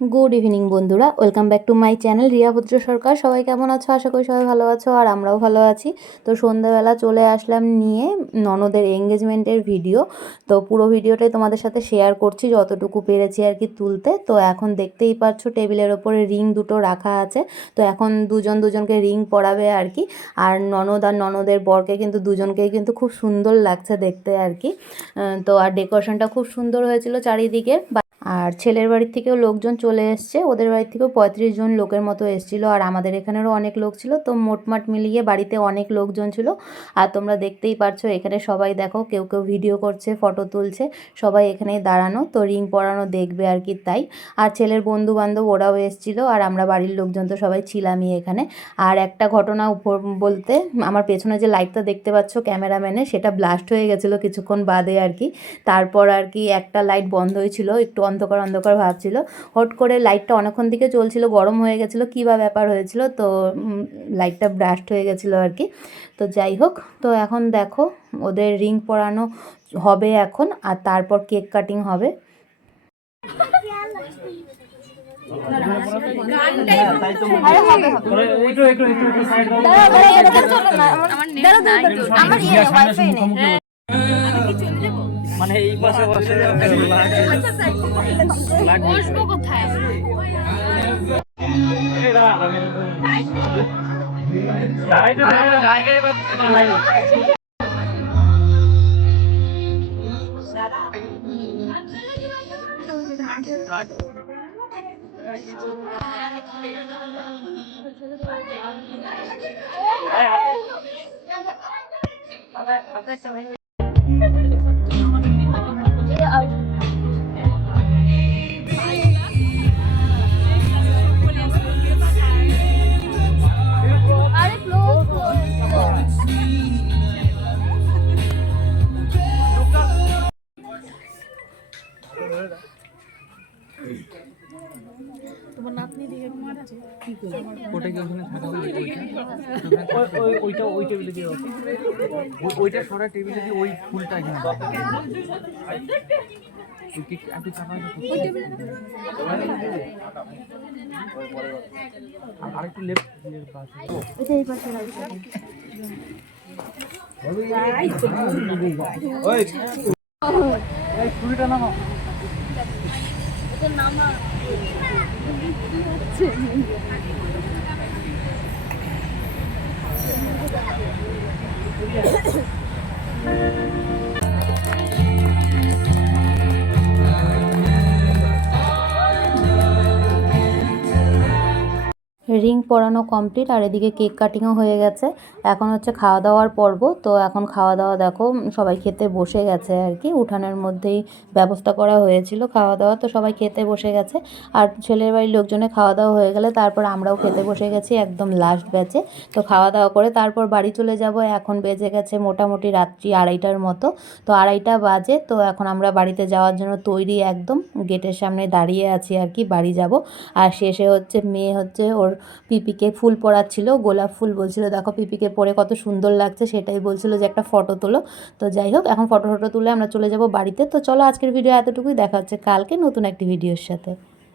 Good evening বন্ধুরা। Welcome back to my channel Riya Bhadra Sarkar সবাই কেমন আছো? আশা করি সবাই ভালো আছো, আর আমরাও ভালো আছি। তো সন্ধ্যাবেলা চলে আসলাম নিয়ে ননদের এঙ্গেজমেন্টের ভিডিও তো পুরো ভিডিওটাই তোমাদের সাথে শেয়ার করছি, যতটুকু পেরেছি আর কি তুলতে। তো এখন দেখতেই পাচ্ছ, টেবিলের ওপরে রিং দুটো রাখা আছে। তো এখন দুজন দুজনকে রিং পরাবে আর কি। আর ননদ আর ননদের বরকে কিন্তু দুজনকেই কিন্তু খুব সুন্দর লাগছে দেখতে আর কি। তো আর ডেকোরেশনটা খুব সুন্দর হয়েছিল চারিদিকে। আর ছেলের বাড়ির থেকেও লোকজন চলে এসছে। ওদের বাড়ির থেকেও পঁয়ত্রিশ জন লোকের মতো এসেছিল। আর আমাদের এখানেরও অনেক লোক ছিল। তো মোটমাট মিলিয়ে বাড়িতে অনেক লোকজন ছিল। আর তোমরা দেখতেই পারছ, এখানে সবাই দেখো, কেউ কেউ ভিডিও করছে, ফটো তুলছে, সবাই এখানেই দাঁড়ানো। তো রিং পরানো দেখবে আর কি তাই। আর ছেলের বন্ধু বান্ধব ওরাও এসেছিল। আর আমরা বাড়ির লোকজন তো সবাই ছিলামই এখানে। আর একটা ঘটনা উপর বলতে, আমার পেছনে যে লাইটটা দেখতে পাচ্ছ ক্যামেরাম্যানে সেটা ব্লাস্ট হয়ে গেছিল কিছুক্ষণ বাদে আর কি। তারপর আর কি একটা লাইট বন্ধ হয়েছিল একটু অন্ধকার অন্ধকার ভাবছিল হট করে লাইটটা অনেকক্ষণ দিকে চলছিল গরম হয়ে গেছিল কী বা ব্যাপার হয়েছিল তো লাইটটা ব্রাস্ট হয়ে গেছিল আর কি তো যাই হোক তো এখন দেখো ওদের রিং পরানো হবে এখন আর তারপর কেক কাটিং হবে মানে এই পাশে বসে বসবো কোথায় আরে ওটা কি ওখানে থাকা ওইটা ওই- ওইটা ওই টেবিলে দিয়ে ওইটা সরা টেবিলে দিয়ে ওই ফুলটা এখানে। ওই আরেকটু লেফট পাশে এই ছুরিটা নামাও রিং পরানো কমপ্লিট আর এদিকে কেক কাটিংও হয়ে গেছে। এখন হচ্ছে খাওয়া দাওয়ার পর্ব। তো এখন খাওয়া দাওয়া দেখো সবাই খেতে বসে গেছে আর কি। উঠানের মধ্যেই ব্যবস্থা করা হয়েছিল খাওয়া দাওয়া তো সবাই খেতে বসে গেছে। আর ছেলের বাড়ির লোকজনের খাওয়া দাওয়া হয়ে গেলে তারপর আমরাও খেতে বসে গেছি একদম লাস্ট ব্যাচে তো খাওয়া দাওয়া করে তারপর বাড়ি চলে যাব। এখন বেজে গেছে মোটামুটি রাত্রি আড়াইটার মতো। তো আড়াইটা বাজে, তো এখন আমরা বাড়িতে যাওয়ার জন্য তৈরি একদম গেটের সামনে দাঁড়িয়ে আছি আর কি, বাড়ি যাব। আর শেষে হচ্ছে মেয়ে হচ্ছে ওর পিপিকে ফুল পরাচ্ছিল, গোলাপ ফুল বলছিল, দেখো পিপিকে পরে কত সুন্দর লাগছে। সেটাই বলছিল যে একটা ফটো তোলো। তো যাই হোক, এখন ফটো ফটো তুলে আমরা চলে যাব বাড়িতে। তো চলো আজকের ভিডিও এতটুকুই, দেখা হচ্ছে কালকে নতুন একটি ভিডিওর সাথে।